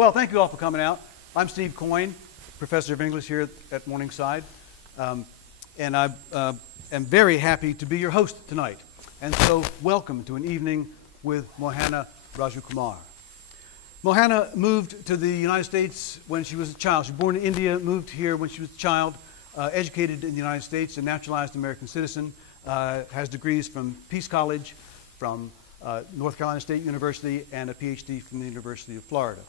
Well, thank you all for coming out. I'm Steve Coyne, professor of English here at Morningside, and I am very happy to be your host tonight. And so, welcome to an evening with Mohana Rajakumar. Mohana moved to the United States when she was a child. She was born in India, moved here when she was a child, educated in the United States, a naturalized American citizen, has degrees from Peace College, from North Carolina State University, and a PhD from the University of Florida.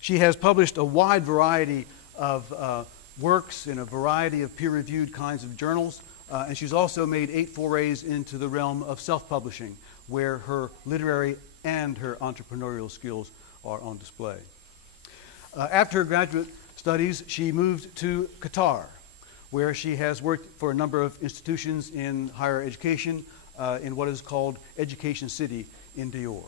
She has published a wide variety of works in a variety of peer-reviewed kinds of journals, and she's also made 8 forays into the realm of self-publishing, where her literary and her entrepreneurial skills are on display. After her graduate studies, she moved to Qatar, where she has worked for a number of institutions in higher education in what is called Education City in Dior.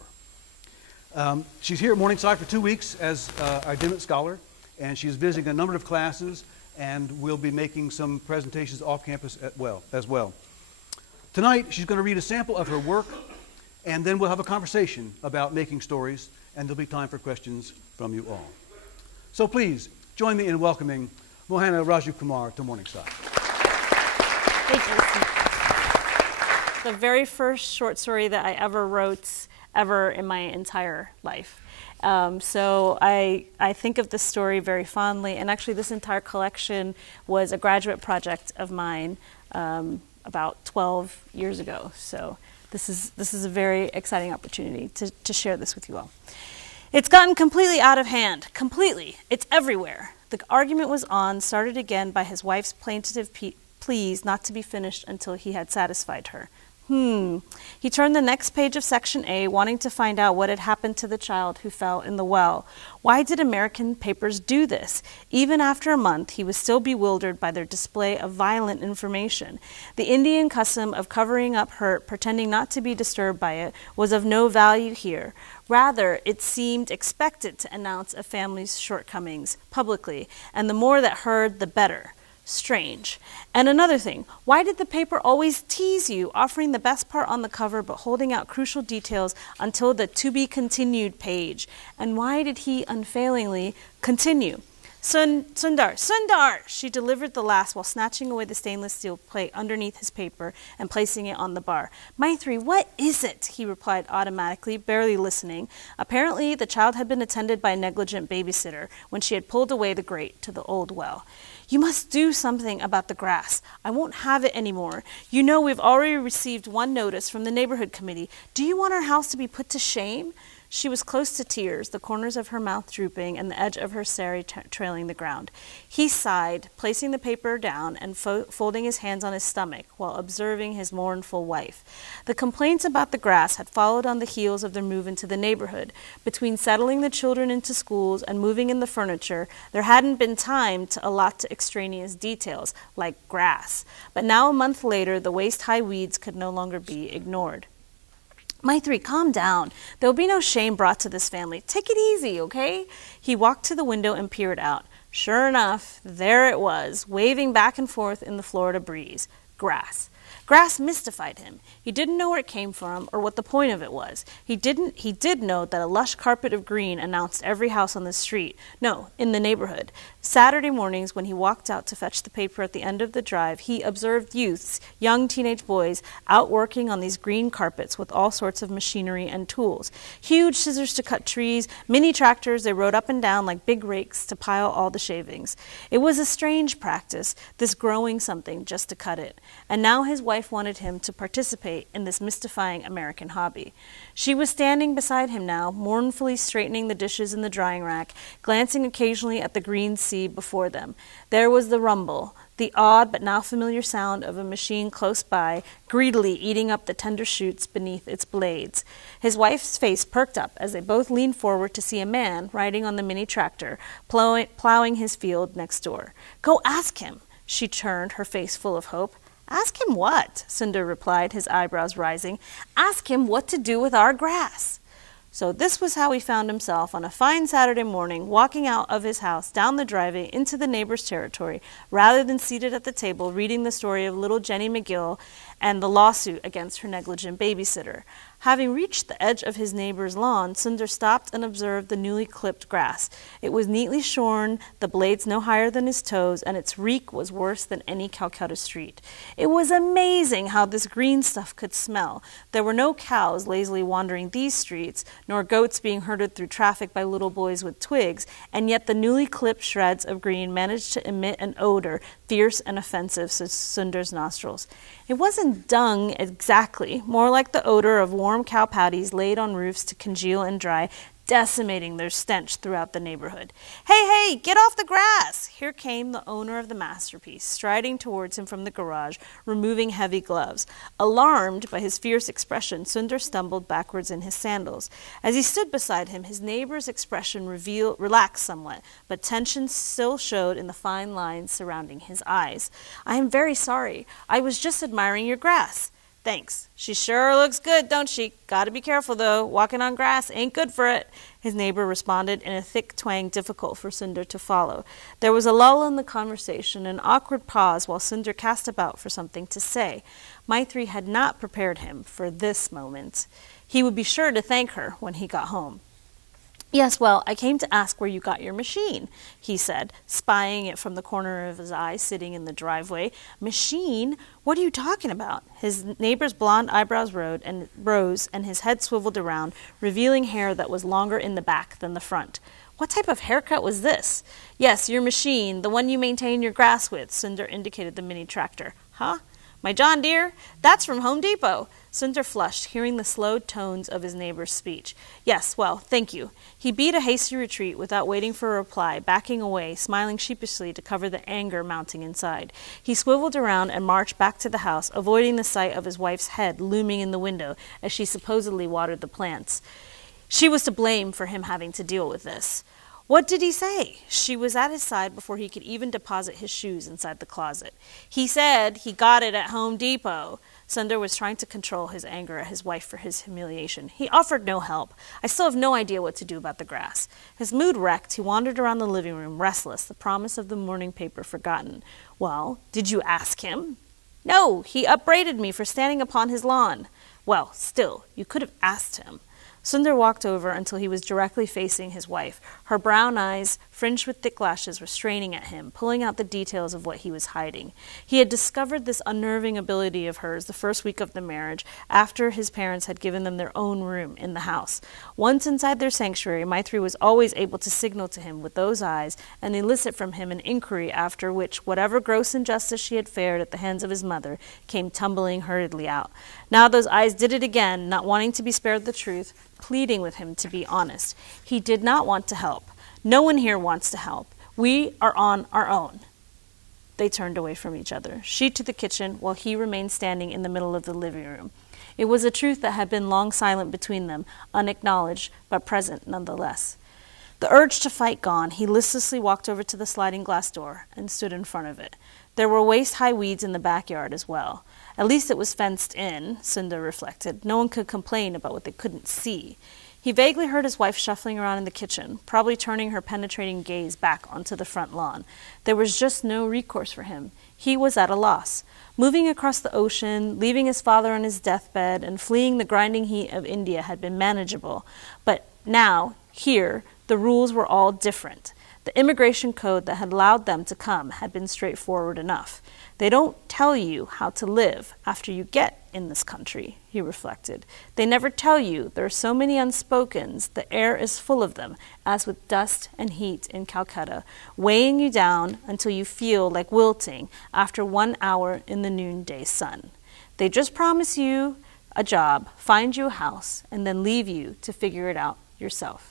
She's here at Morningside for 2 weeks as our academic scholar, and she's visiting a number of classes and will be making some presentations off campus as well. Tonight, she's going to read a sample of her work, and then we'll have a conversation about making stories, and there'll be time for questions from you all. So please, join me in welcoming Mohana Rajakumar to Morningside. Thank you. The very first short story that I ever wrote in my entire life. So I think of this story very fondly, and actually this entire collection was a graduate project of mine about 12 years ago. So this is a very exciting opportunity to share this with you all. It's gotten completely out of hand, completely. It's everywhere. The argument was on, started again by his wife's plaintive pleas not to be finished until he had satisfied her. He turned the next page of Section A, wanting to find out what had happened to the child who fell in the well. Why did American papers do this? Even after a month, he was still bewildered by their display of violent information. The Indian custom of covering up hurt, pretending not to be disturbed by it, was of no value here. Rather, it seemed expected to announce a family's shortcomings publicly, and the more that heard, the better. Strange. And another thing, why did the paper always tease you, offering the best part on the cover but holding out crucial details until the to be continued page? And why did he unfailingly continue? Sundar, Sundar! She delivered the last while snatching away the stainless steel plate underneath his paper and placing it on the bar. Maitri, what is it? He replied automatically, barely listening. Apparently, the child had been attended by a negligent babysitter when she had pulled away the grate to the old well. You must do something about the grass. I won't have it anymore. You know we've already received 1 notice from the neighborhood committee. Do you want our house to be put to shame? She was close to tears, the corners of her mouth drooping and the edge of her sari trailing the ground. He sighed, placing the paper down and folding his hands on his stomach while observing his mournful wife. The complaints about the grass had followed on the heels of their move into the neighborhood. Between settling the children into schools and moving in the furniture, there hadn't been time to allot to extraneous details, like grass. But now, a month later, the waist-high weeds could no longer be ignored. Maitri, calm down. There will be no shame brought to this family. Take it easy, okay? He walked to the window and peered out. Sure enough, there it was, waving back and forth in the Florida breeze. Grass. Grass mystified him. He didn't know where it came from or what the point of it was. He did know that a lush carpet of green announced every house on the street. No, in the neighborhood. Saturday mornings, when he walked out to fetch the paper at the end of the drive, he observed youths, young teenage boys, out working on these green carpets with all sorts of machinery and tools. Huge scissors to cut trees, mini tractors they rode up and down like big rakes to pile all the shavings. It was a strange practice, this growing something just to cut it. And now his wife wanted him to participate in this mystifying American hobby. She was standing beside him now, mournfully straightening the dishes in the drying rack, glancing occasionally at the green sea before them. There was the rumble, the odd but now familiar sound of a machine close by, greedily eating up the tender shoots beneath its blades. His wife's face perked up as they both leaned forward to see a man riding on the mini tractor, plowing his field next door. Go ask him. She turned, her face full of hope. Ask him what? Sundar replied, his eyebrows rising. Ask him what to do with our grass. So this was how he found himself on a fine Saturday morning, walking out of his house, down the driveway, into the neighbor's territory, rather than seated at the table reading the story of little Jenny McGill and the lawsuit against her negligent babysitter. Having reached the edge of his neighbor's lawn, Sundar stopped and observed the newly clipped grass. It was neatly shorn, the blades no higher than his toes, and its reek was worse than any Calcutta street. It was amazing how this green stuff could smell. There were no cows lazily wandering these streets, nor goats being herded through traffic by little boys with twigs, and yet the newly clipped shreds of green managed to emit an odor fierce and offensive to Sundar's nostrils. It wasn't dung exactly, more like the odor of warm cow patties laid on roofs to congeal and dry, decimating their stench throughout the neighborhood. "Hey, hey, get off the grass!" Here came the owner of the masterpiece, striding towards him from the garage, removing heavy gloves. Alarmed by his fierce expression, Sundar stumbled backwards in his sandals. As he stood beside him, his neighbor's expression relaxed somewhat, but tension still showed in the fine lines surrounding his eyes. "I am very sorry. I was just admiring your grass." "Thanks. She sure looks good, don't she? Gotta be careful, though. Walking on grass ain't good for it," his neighbor responded in a thick twang difficult for Sundar to follow. There was a lull in the conversation, an awkward pause while Sundar cast about for something to say. Maitri had not prepared him for this moment. He would be sure to thank her when he got home. "Yes, well, I came to ask where you got your machine," he said, spying it from the corner of his eye sitting in the driveway. "Machine? What are you talking about?" His neighbor's blonde eyebrows rose and his head swiveled around, revealing hair that was longer in the back than the front. "What type of haircut was this?" "Yes, your machine, the one you maintain your grass with," Sundar indicated the mini tractor. "Huh? My John Deere? That's from Home Depot." Sundar flushed, hearing the slowed tones of his neighbor's speech. "Yes, well, thank you." He beat a hasty retreat without waiting for a reply, backing away, smiling sheepishly to cover the anger mounting inside. He swiveled around and marched back to the house, avoiding the sight of his wife's head looming in the window as she supposedly watered the plants. She was to blame for him having to deal with this. "What did he say?" She was at his side before he could even deposit his shoes inside the closet. "He said he got it at Home Depot." Sundar was trying to control his anger at his wife for his humiliation. "He offered no help. I still have no idea what to do about the grass." His mood wrecked, he wandered around the living room, restless, the promise of the morning paper forgotten. "Well, did you ask him?" "No, he upbraided me for standing upon his lawn." "Well, still, you could have asked him." Sundar walked over until he was directly facing his wife. Her brown eyes, fringed with thick lashes, were straining at him, pulling out the details of what he was hiding. He had discovered this unnerving ability of hers the first week of the marriage, after his parents had given them their own room in the house. Once inside their sanctuary, Maitri was always able to signal to him with those eyes and elicit from him an inquiry after which whatever gross injustice she had fared at the hands of his mother came tumbling hurriedly out. Now those eyes did it again, not wanting to be spared the truth, pleading with him to be honest. He did not want to help. "No one here wants to help. We are on our own." They turned away from each other, she to the kitchen, while he remained standing in the middle of the living room. It was a truth that had been long silent between them, unacknowledged, but present nonetheless. The urge to fight gone, he listlessly walked over to the sliding glass door and stood in front of it. There were waist-high weeds in the backyard as well. At least it was fenced in, Sundar reflected. No one could complain about what they couldn't see. He vaguely heard his wife shuffling around in the kitchen, probably turning her penetrating gaze back onto the front lawn. There was just no recourse for him. He was at a loss. Moving across the ocean, leaving his father on his deathbed, and fleeing the grinding heat of India had been manageable. But now, here, the rules were all different. The immigration code that had allowed them to come had been straightforward enough. They don't tell you how to live after you get in this country, he reflected. They never tell you there are so many unspokens, the air is full of them, as with dust and heat in Calcutta, weighing you down until you feel like wilting after 1 hour in the noonday sun. They just promise you a job, find you a house, and then leave you to figure it out yourself.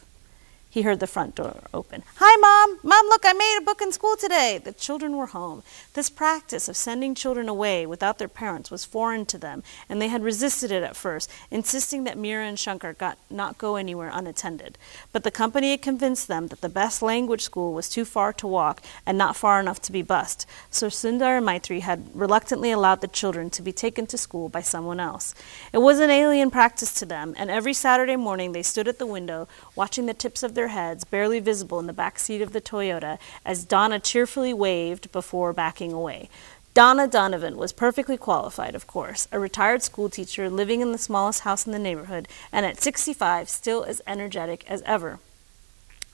He heard the front door open. "Hi, Mom! Mom, look, I made a book in school today!" The children were home. This practice of sending children away without their parents was foreign to them, and they had resisted it at first, insisting that Meera and Shankar not go anywhere unattended. But the company had convinced them that the best language school was too far to walk and not far enough to be bused, so Sundar and Maitri had reluctantly allowed the children to be taken to school by someone else. It was an alien practice to them, and every Saturday morning they stood at the window, watching the tips of their heads barely visible in the back seat of the Toyota as Donna cheerfully waved before backing away. Donna Donovan was perfectly qualified, of course, a retired school teacher living in the smallest house in the neighborhood, and at 65, still as energetic as ever.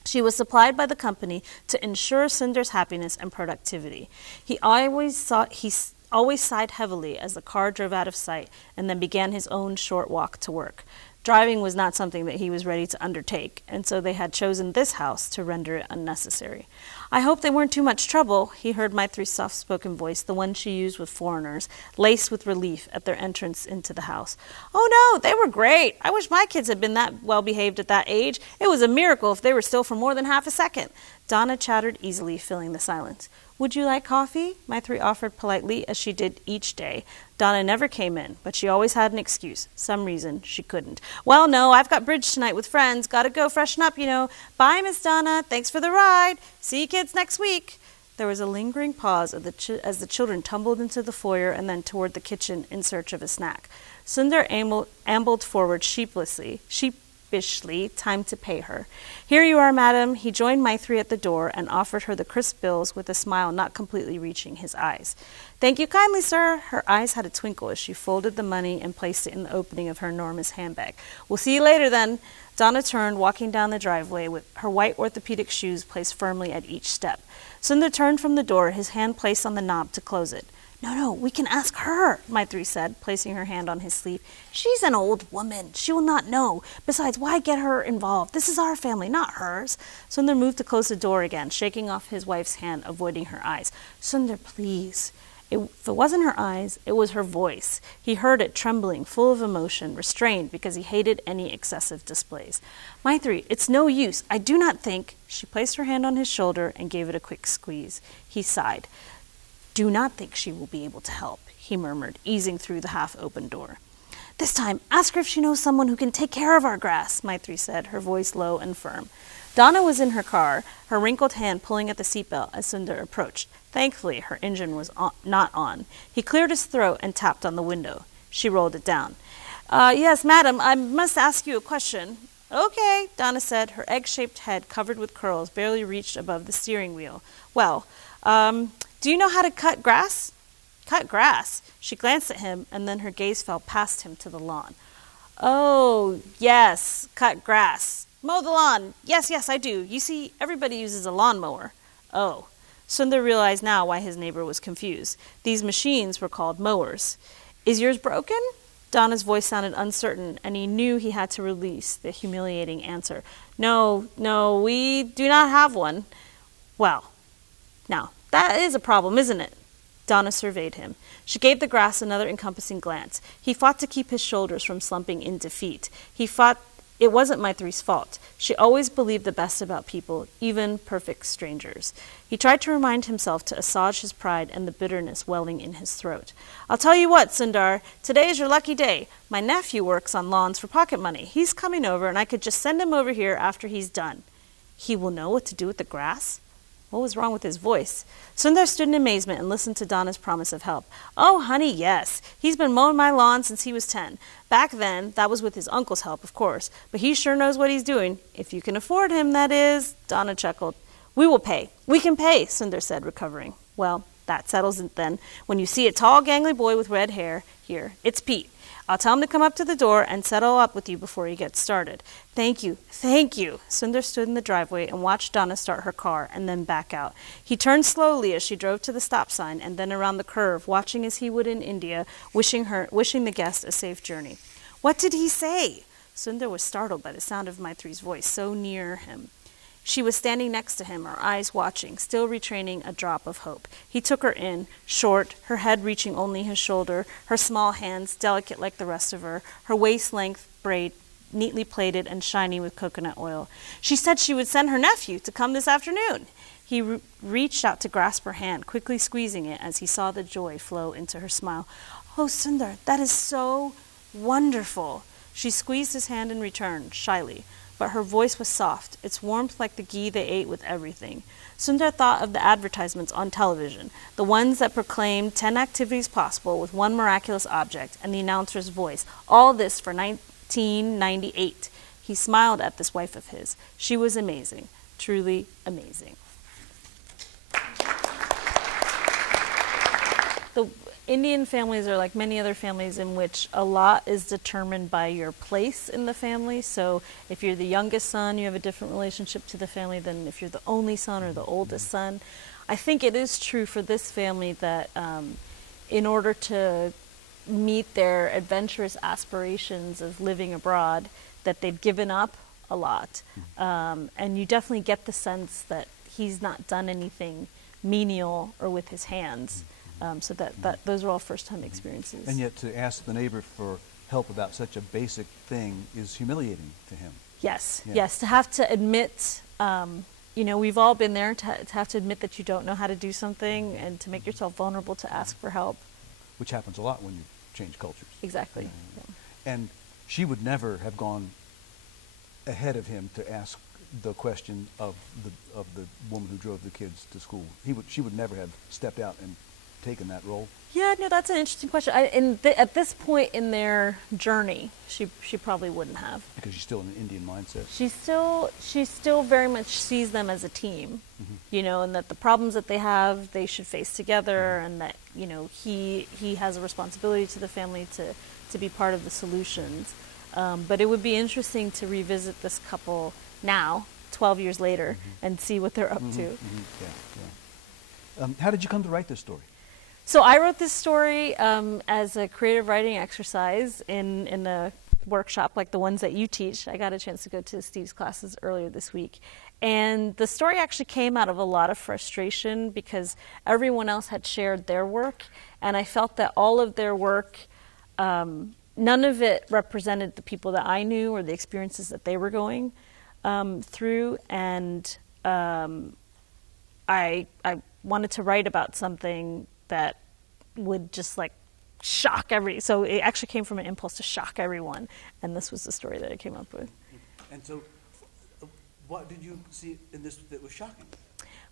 She was supplied by the company to ensure Sundar's happiness and productivity. He always sighed heavily as the car drove out of sight and then began his own short walk to work. Driving was not something that he was ready to undertake, and so they had chosen this house to render it unnecessary. I hope they weren't too much trouble, he heard Maitri's soft-spoken voice, the one she used with foreigners, laced with relief at their entrance into the house. Oh no, they were great. I wish my kids had been that well-behaved at that age. It was a miracle if they were still for more than half a second. Donna chattered easily, filling the silence. Would you like coffee? Maitri offered politely, as she did each day. Donna never came in, but she always had an excuse. Some reason she couldn't. Well, no, I've got bridge tonight with friends. Gotta go freshen up, you know. Bye, Miss Donna. Thanks for the ride. See you kids next week. There was a lingering pause as the children tumbled into the foyer and then toward the kitchen in search of a snack. Sundar ambled forward sheepishly, time to pay her. Here you are, madam. He joined Maitri at the door and offered her the crisp bills with a smile not completely reaching his eyes. Thank you kindly, sir. Her eyes had a twinkle as she folded the money and placed it in the opening of her enormous handbag. We'll see you later, then. Donna turned, walking down the driveway with her white orthopedic shoes placed firmly at each step. Sundar turned from the door, his hand placed on the knob to close it. No, we can ask her, Maitri said, placing her hand on his sleeve. She's an old woman. She will not know. Besides, why get her involved? This is our family, not hers. Sundar moved to close the door again, shaking off his wife's hand, avoiding her eyes. Sundar, please. If it wasn't her eyes, it was her voice. He heard it trembling, full of emotion, restrained because he hated any excessive displays. Maitri, it's no use. I do not think. She placed her hand on his shoulder and gave it a quick squeeze. He sighed. Do not think she will be able to help, he murmured, easing through the half-open door. This time, ask her if she knows someone who can take care of our grass, Maitri said, her voice low and firm. Donna was in her car, her wrinkled hand pulling at the seatbelt as Sundar approached. Thankfully, her engine was not on. He cleared his throat and tapped on the window. She rolled it down. Yes, madam, I must ask you a question. Okay, Donna said, her egg-shaped head covered with curls barely reached above the steering wheel. Well, do you know how to cut grass? Cut grass? She glanced at him, and then her gaze fell past him to the lawn. Oh, yes, cut grass. Mow the lawn. Yes, I do. You see, everybody uses a lawnmower. Oh. Sundar realized now why his neighbor was confused. These machines were called mowers. Is yours broken? Donna's voice sounded uncertain, and he knew he had to release the humiliating answer. No, we do not have one. Well, now, that is a problem, isn't it? Donna surveyed him. She gave the grass another encompassing glance. He fought to keep his shoulders from slumping in defeat. It wasn't Maitri's fault. She always believed the best about people, even perfect strangers. He tried to remind himself to assuage his pride and the bitterness welling in his throat. I'll tell you what, Sundar, today is your lucky day. My nephew works on lawns for pocket money. He's coming over, and I could just send him over here after he's done. He will know what to do with the grass? What was wrong with his voice? Sundar stood in amazement and listened to Donna's promise of help. Oh, honey, yes. He's been mowing my lawn since he was 10. Back then, that was with his uncle's help, of course. But he sure knows what he's doing. If you can afford him, that is. Donna chuckled. We will pay. We can pay, Sundar said, recovering. Well, that settles it then. When you see a tall, gangly boy with red hair, here, it's Pete. I'll tell him to come up to the door and settle up with you before he gets started. Thank you. Sundar stood in the driveway and watched Donna start her car and then back out. He turned slowly as she drove to the stop sign and then around the curve, watching as he would in India, wishing the guest a safe journey. What did he say? Sundar was startled by the sound of Maitri's voice so near him. She was standing next to him, her eyes watching, still retraining a drop of hope. He took her in, short, her head reaching only his shoulder, her small hands, delicate like the rest of her waist-length braid, neatly plaited and shiny with coconut oil. She said she would send her nephew to come this afternoon. He reached out to grasp her hand, quickly squeezing it as he saw the joy flow into her smile. Oh, Sundar, that is so wonderful. She squeezed his hand in return, shyly. But her voice was soft, its warmth like the ghee they ate with everything. Sundar thought of the advertisements on television, the ones that proclaimed 10 activities possible with one miraculous object, and the announcer's voice. All this for 1998. He smiled at this wife of his. She was amazing, truly amazing. the Indian families are like many other families in which a lot is determined by your place in the family. So if you're the youngest son, you have a different relationship to the family than if you're the only son or the oldest son. I think it is true for this family that in order to meet their adventurous aspirations of living abroad, that they've given up a lot. And you definitely get the sense that he's not done anything menial or with his hands. So that those are all first-time experiences. And yet to ask the neighbor for help about such a basic thing is humiliating to him. Yes, Yeah. yes. To have to admit, you know, we've all been there, to have to admit that you don't know how to do something and to make yourself vulnerable to ask for help. Which happens a lot when you change cultures. Exactly. Yeah. And she would never have gone ahead of him to ask the question of the woman who drove the kids to school. She would never have stepped out and taken that role. Yeah, no, that's an interesting question. At this point in their journey, she probably wouldn't have. Because she's still in an Indian mindset. She still very much sees them as a team, you know, and that the problems that they have, they should face together, and that, you know, he has a responsibility to the family to be part of the solutions. But it would be interesting to revisit this couple now, 12 years later, and see what they're up to. Yeah. How did you come to write this story? So I wrote this story as a creative writing exercise in a workshop like the ones that you teach. I got a chance to go to Steve's classes earlier this week. And the story actually came out of a lot of frustration because everyone else had shared their work, and I felt that all of their work, none of it represented the people that I knew or the experiences that they were going through. And I wanted to write about something that would just like shock so it actually came from an impulse to shock everyone, and this was the story that I came up with. And so what did you see in this that was shocking?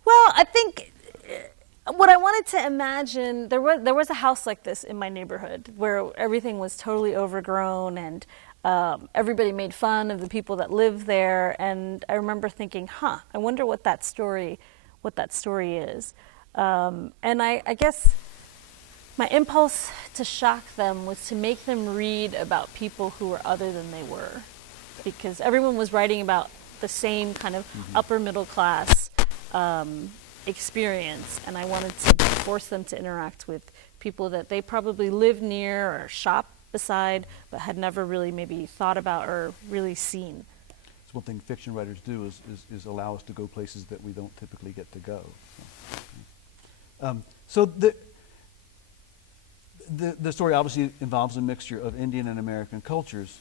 Well, I think what I wanted to imagine, there was a house like this in my neighborhood where everything was totally overgrown, and everybody made fun of the people that lived there, and I remember thinking, I wonder what that story is. And I guess my impulse to shock them was to make them read about people who were other than they were, because everyone was writing about the same kind of upper middle class experience, and I wanted to force them to interact with people that they probably lived near or shop beside, but had never really maybe thought about or really seen. It's one thing fiction writers do is allow us to go places that we don't typically get to go. So the story obviously involves a mixture of Indian and American cultures.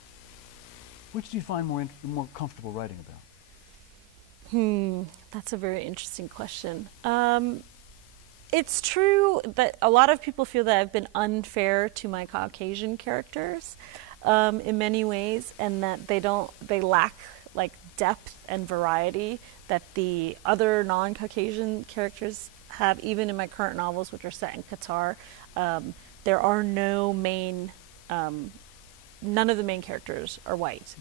Which do you find more comfortable writing about? That's a very interesting question. It's true that a lot of people feel that I've been unfair to my Caucasian characters in many ways, and that they lack like depth and variety that the other non-Caucasian characters have. Even in my current novels, which are set in Qatar, there are none of the main characters are white.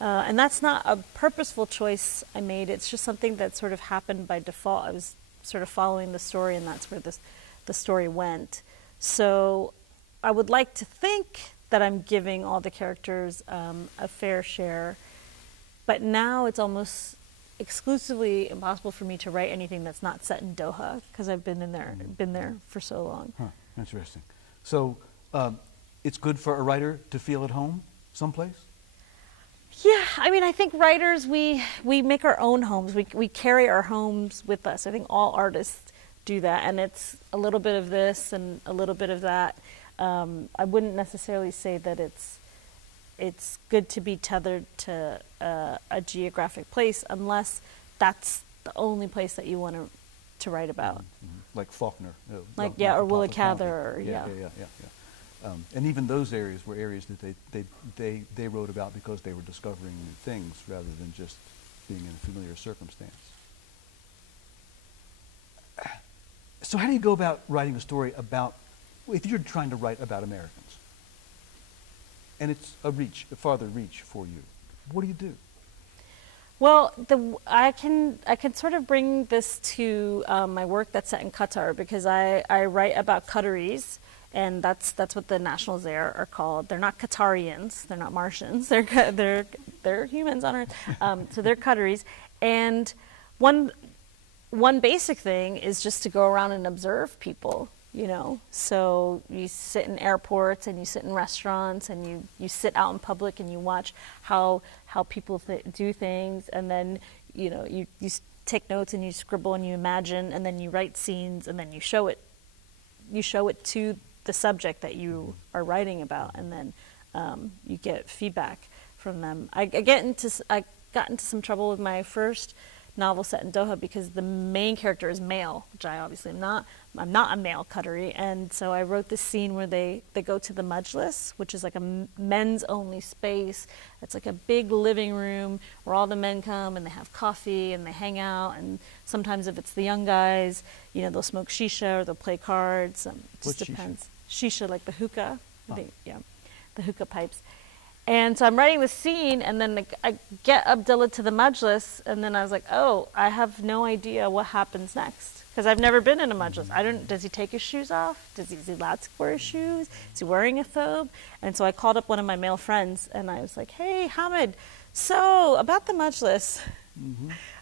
And that's not a purposeful choice I made. It's just something that sort of happened by default. I was sort of following the story, and that's where the story went. So I would like to think that I'm giving all the characters a fair share, but now it's almost exclusively impossible for me to write anything that's not set in Doha, because I've been there for so long. Interesting. So it's good for a writer to feel at home someplace? Yeah, I mean, I think writers, we make our own homes. We carry our homes with us. I think all artists do that, and it's a little bit of this and a little bit of that. I wouldn't necessarily say that it's good to be tethered to a geographic place unless that's the only place that you want to write about. Like Faulkner. Or Willa Cather. Yeah. And even those areas were areas that they wrote about because they were discovering new things rather than just being in a familiar circumstance. So how do you go about writing a story about, if you're trying to write about Americans, and it's a farther reach for you, what do you do? Well, I can sort of bring this to my work that's set in Qatar, because I write about Qataris, and that's what the nationals there are called. They're not Qatarians, they're not Martians. They're humans on Earth. So they're Qataris, and one basic thing is just to go around and observe people. You know, so you sit in airports and you sit in restaurants and you sit out in public and you watch how people do things, and then you take notes and you scribble and you imagine, and then you write scenes, and then you show it to the subject that you are writing about, and then you get feedback from them. I got into some trouble with my first novel set in Doha because the main character is male, which I obviously am not. I'm not a male Qatari, and so I wrote this scene where they go to the Majlis, which is like a men's only space. It's like a big living room where all the men come and they have coffee and they hang out, and sometimes if it's the young guys, they'll smoke shisha or they'll play cards. It just depends. Shisha, like the hookah, the hookah pipes. And so I'm writing the scene, and then I get Abdullah to the Majlis, and then I was like, oh, I have no idea what happens next, because I've never been in a Majlis. Does he take his shoes off? Is he allowed to wear his shoes? Is he wearing a thobe? And so I called up one of my male friends, and I was like, hey, Hamid, so about the Majlis,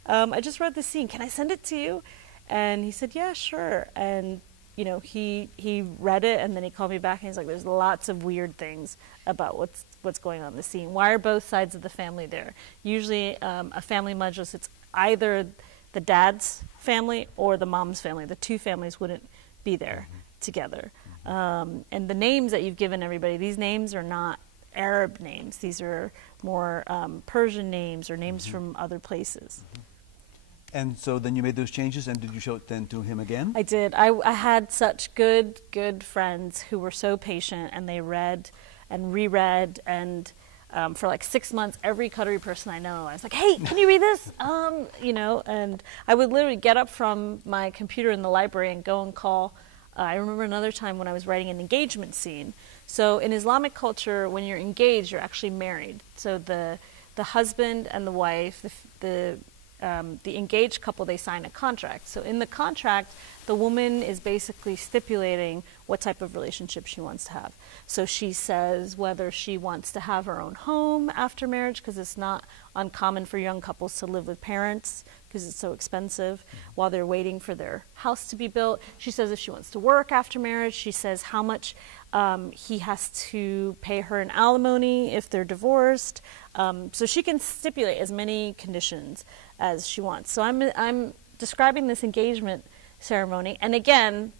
I just wrote this scene. Can I send it to you? And he said, yeah, sure. And he read it, and then he called me back, and he's like, there's lots of weird things about what's going on in the scene. Why are both sides of the family there? Usually a family majlis, it's either the dad's family or the mom's family. The two families wouldn't be there together. And the names that you've given everybody, these names are not Arab names. These are more Persian names or names from other places. And so then you made those changes, and did you show it then to him again? I did. I had such good friends who were so patient, and they read and reread, and for like 6 months, every Qatari person I know, I was like, hey, can you read this? And I would literally get up from my computer in the library and go and call. I remember another time when I was writing an engagement scene. So in Islamic culture, when you're engaged, you're actually married. So the husband and the wife, the engaged couple, they sign a contract. So in the contract, the woman is basically stipulating what type of relationship she wants to have. So she says whether she wants to have her own home after marriage, because it's not uncommon for young couples to live with parents because it's so expensive while they're waiting for their house to be built. She says if she wants to work after marriage. She says how much he has to pay her in alimony if they're divorced. So she can stipulate as many conditions as she wants. So I'm describing this engagement ceremony, and again,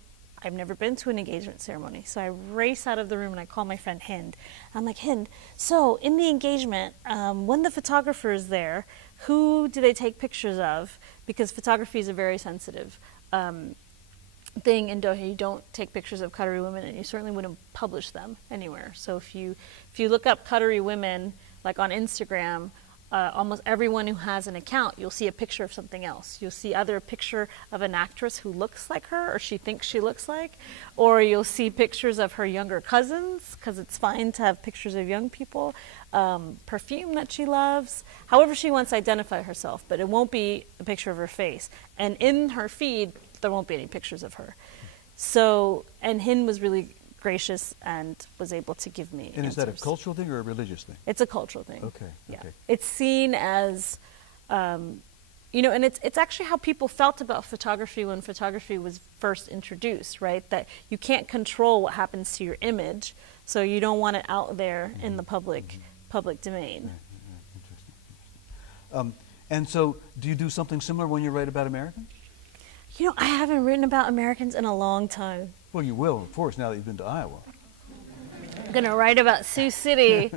I've never been to an engagement ceremony, so I race out of the room and I call my friend Hind. I'm like, Hind, so in the engagement, when the photographer is there, who do they take pictures of? Because photography is a very sensitive thing in Doha. You don't take pictures of Qatari women, and you certainly wouldn't publish them anywhere. So if you look up Qatari women, like on Instagram, almost everyone who has an account, you'll see a picture of something else. You'll see either a picture of an actress who looks like her or she thinks she looks like, or you'll see pictures of her younger cousins, because it's fine to have pictures of young people, perfume that she loves, however she wants to identify herself, but it won't be a picture of her face. And in her feed, there won't be any pictures of her. So, and Hind was really gracious and was able to give me And answers. is that a cultural thing or a religious thing? It's a cultural thing. Okay. Yeah. Okay. It's seen as, and it's actually how people felt about photography when photography was first introduced, right? That you can't control what happens to your image, so you don't want it out there in the public domain. Interesting. And so, do you do something similar when you write about Americans? I haven't written about Americans in a long time. Well, you will, of course, now that you've been to Iowa. I'm going to write about Sioux City,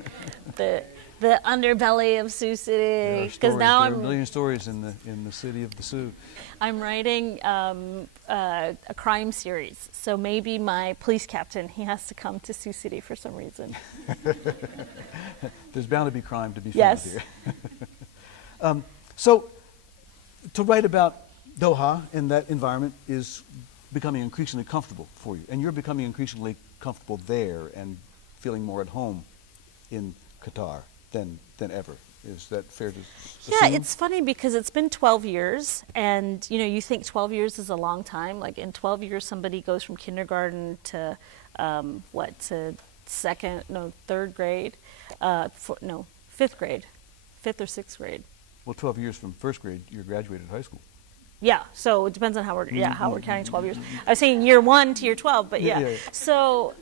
the underbelly of Sioux City. Because now there are a million stories in the city of the Sioux. I'm writing a crime series, so maybe my police captain, he has to come to Sioux City for some reason. There's bound to be crime to be found yes. here. So, to write about Doha in that environment is becoming increasingly comfortable for you, and you're becoming increasingly comfortable there and feeling more at home in Qatar than ever Is that fair to Yeah, assume? it's funny because it's been 12 years, and you think 12 years is a long time. Like in 12 years, somebody goes from kindergarten to third grade, fifth grade, fifth or sixth grade. Well, 12 years from first grade, you're graduated high school. Yeah, so it depends on how we're counting 12 years. I was saying year 1 to year 12, but yeah. So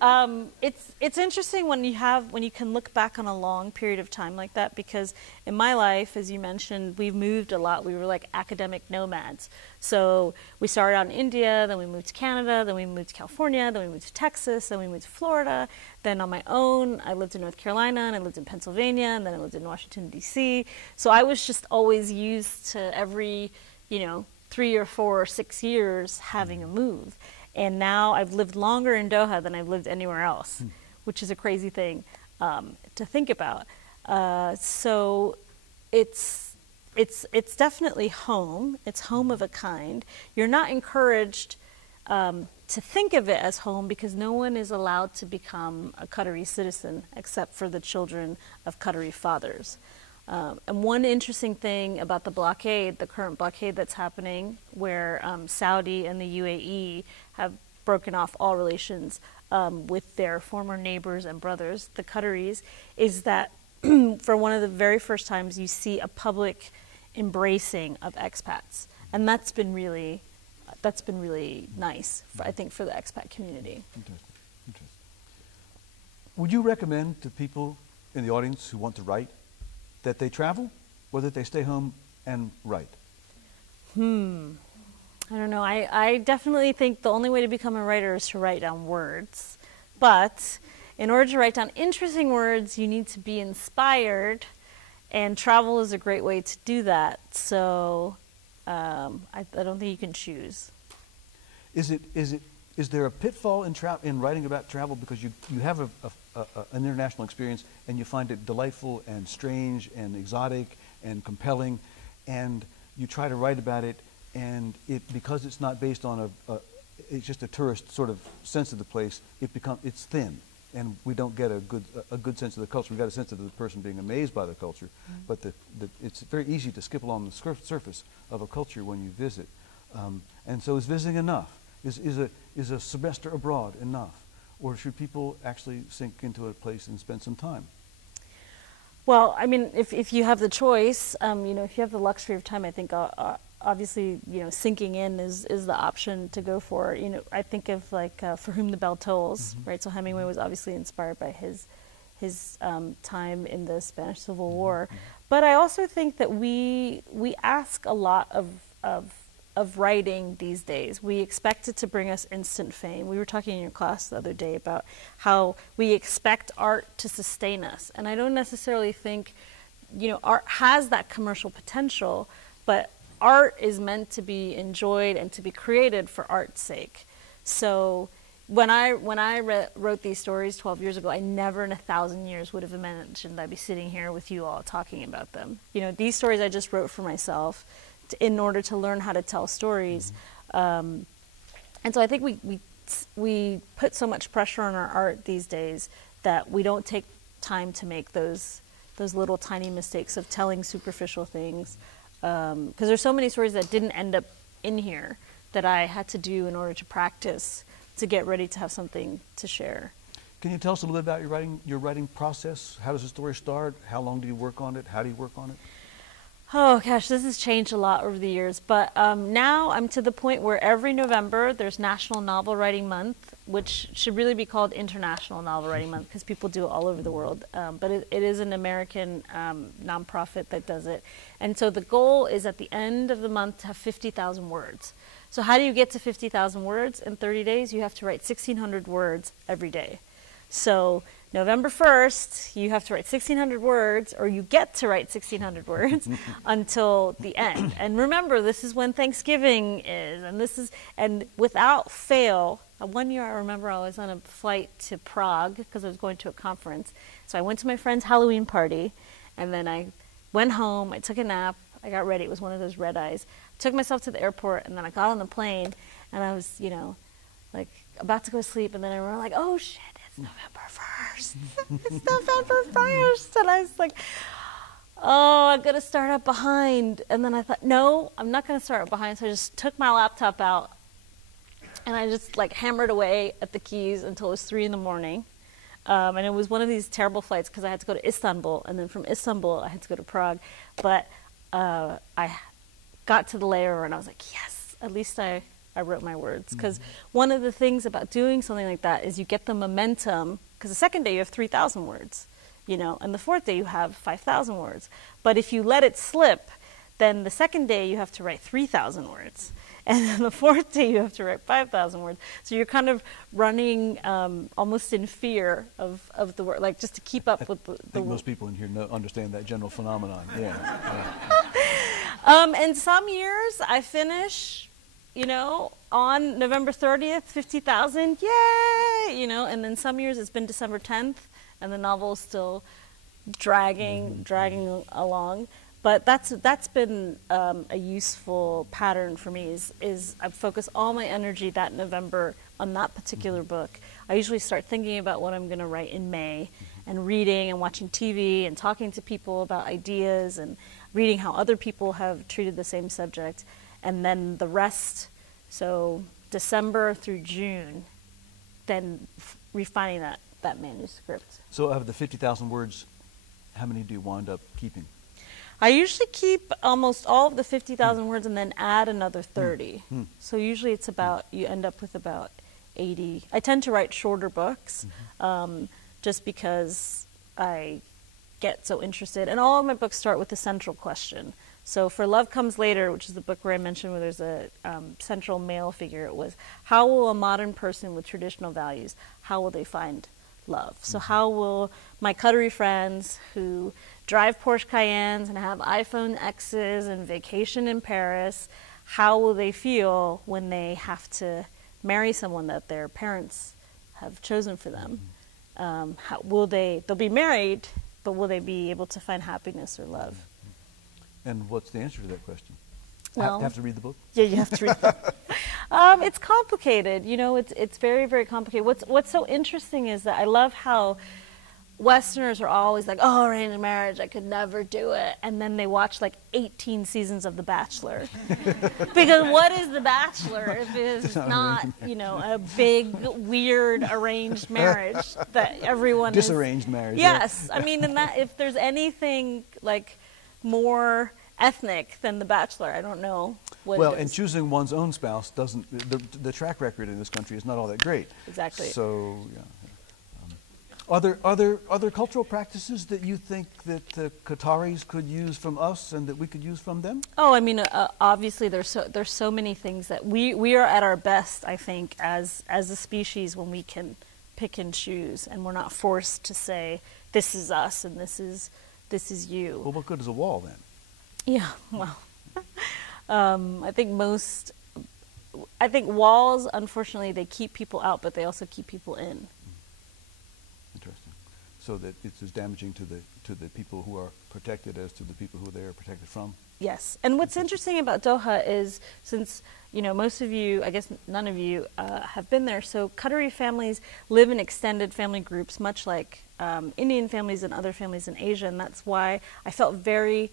it's interesting when you can look back on a long period of time like that, because in my life, as you mentioned, we've moved a lot. We were like academic nomads. So we started out in India, then we moved to Canada, then we moved to California, then we moved to Texas, then we moved to Florida. Then on my own, I lived in North Carolina, and I lived in Pennsylvania, and then I lived in Washington, D.C. So I was just always used to every 3 or 4 or 6 years having a move. And now I've lived longer in Doha than I've lived anywhere else, which is a crazy thing to think about. So it's definitely home. It's home of a kind. You're not encouraged to think of it as home because no one is allowed to become a Qatari citizen except for the children of Qatari fathers. And one interesting thing about the blockade, the current blockade that's happening, where Saudi and the UAE have broken off all relations with their former neighbors and brothers, the Qataris, is that for one of the very first times you see a public embracing of expats. And that's been really nice, I think, for the expat community. Interesting. Would you recommend to people in the audience who want to write that they travel or that they stay home and write? I don't know. I definitely think the only way to become a writer is to write down words. But in order to write down interesting words, you need to be inspired, and travel is a great way to do that. So I don't think you can choose. Is there a pitfall in writing about travel because you have an international experience and you find it delightful and strange and exotic and compelling, and you try to write about it, and because it's not based on it's just a tourist sort of sense of the place, it's thin, and we don't get a good sense of the culture. We got a sense of the person being amazed by the culture, but it's very easy to skip along the surface of a culture when you visit, and so is visiting enough? Is a semester abroad enough? Or should people actually sink into a place and spend some time? Well, I mean, if you have the choice, if you have the luxury of time, I think obviously, sinking in is the option to go for. I think of like For Whom the Bell Tolls, right? So Hemingway was obviously inspired by his time in the Spanish Civil War. But I also think that we ask a lot of writing these days. We expect it to bring us instant fame. We were talking in your class the other day about how we expect art to sustain us. And I don't necessarily think, art has that commercial potential, but art is meant to be enjoyed and to be created for art's sake. So when I wrote these stories 12 years ago, I never in 1,000 years would have imagined I'd be sitting here with you all talking about them. These stories I just wrote for myself in order to learn how to tell stories. And so I think we put so much pressure on our art these days that we don't take time to make those little tiny mistakes of telling superficial things. Because there's so many stories that didn't end up in here that I had to do in order to practice to get ready to have something to share. Can you tell us a little bit about your writing process? How does the story start? How long do you work on it? How do you work on it? Oh gosh, this has changed a lot over the years, but now I'm to the point where every November there's National Novel Writing Month, which should really be called International Novel Writing Month because people do it all over the world, but it is an American nonprofit that does it. And so the goal is at the end of the month to have 50,000 words. So how do you get to 50,000 words in 30 days? You have to write 1,600 words every day. So November 1st, you have to write 1,600 words, or you get to write 1,600 words until the end. And remember, this is when Thanksgiving is, and without fail, one year I remember I was on a flight to Prague because I was going to a conference. So I went to my friend's Halloween party, and then I went home, I took a nap, I got ready. It was one of those red eyes. Took myself to the airport, and then I got on the plane, and I was, like about to go to sleep, and then I remember like, oh shit, it's November 1st. It's November 1st. And I was like, oh, I'm going to start up behind. And then I thought, no, I'm not going to start up behind. So I just took my laptop out and I just like hammered away at the keys until it was 3 in the morning. And it was one of these terrible flights because I had to go to Istanbul. And then from Istanbul, I had to go to Prague. But I got to the layover and I was like, yes, at least I wrote my words. Because one of the things about doing something like that is you get the momentum. Because the second day you have 3,000 words, you know, and the fourth day you have 5,000 words. But if you let it slip, then the second day you have to write 3,000 words. And then the fourth day you have to write 5,000 words. So you're kind of running almost in fear of the word, like just to keep up with the I think most people in here understand that general phenomenon. Yeah. And some years I finish, you know, on November 30th, 50,000, yay, you know, and then some years it's been December 10th and the novel's still dragging along. But that's been a useful pattern for me is I focus all my energy that November on that particular book. I usually start thinking about what I'm going to write in May and reading and watching TV and talking to people about ideas and reading how other people have treated the same subject. And then the rest, so December through June, then refining that manuscript. So out of the 50,000 words, how many do you wind up keeping? I usually keep almost all of the 50,000 words and then add another 30. So usually it's about, you end up with about 80. I tend to write shorter books just because I get so interested. And all of my books start with the central question. So for Love Comes Later, which is the book where I mentioned where there's a central male figure, it was, how will a modern person with traditional values, how will they find love? So how will my Qatari friends who drive Porsche Cayennes and have iPhone X's and vacation in Paris, how will they feel when they have to marry someone that their parents have chosen for them? How will they'll be married, but will they be able to find happiness or love? And what's the answer to that question? Well, have to read the book? Yeah, you have to read the book. It's complicated, you know, it's very, very complicated. What's so interesting is that I love how Westerners are always like, oh, arranged marriage, I could never do it. And then they watch like 18 seasons of The Bachelor. Because what is The Bachelor if it is not, you know, a big, weird, arranged marriage that everyone Disarranged marriage. Yes. Yeah. I mean, and that, if there's anything like more ethnic than The Bachelor, I don't know what well, it is. and choosing one's own spouse doesn't, the track record in this country is not all that great. Exactly. So, yeah. Are there other cultural practices that you think that the Qataris could use from us and that we could use from them? Oh, I mean, obviously there's so many things that we are at our best, I think, as a species when we can pick and choose and we're not forced to say this is us and this is you. Well, what good is a wall then? Yeah, well, I think walls, unfortunately, they keep people out, but they also keep people in. Interesting. So that it's as damaging to the people who are protected as to the people who they are protected from? Yes. And what's interesting about Doha is, since, you know, most of you, I guess none of you have been there, so Qatari families live in extended family groups, much like Indian families and other families in Asia, and that's why I felt very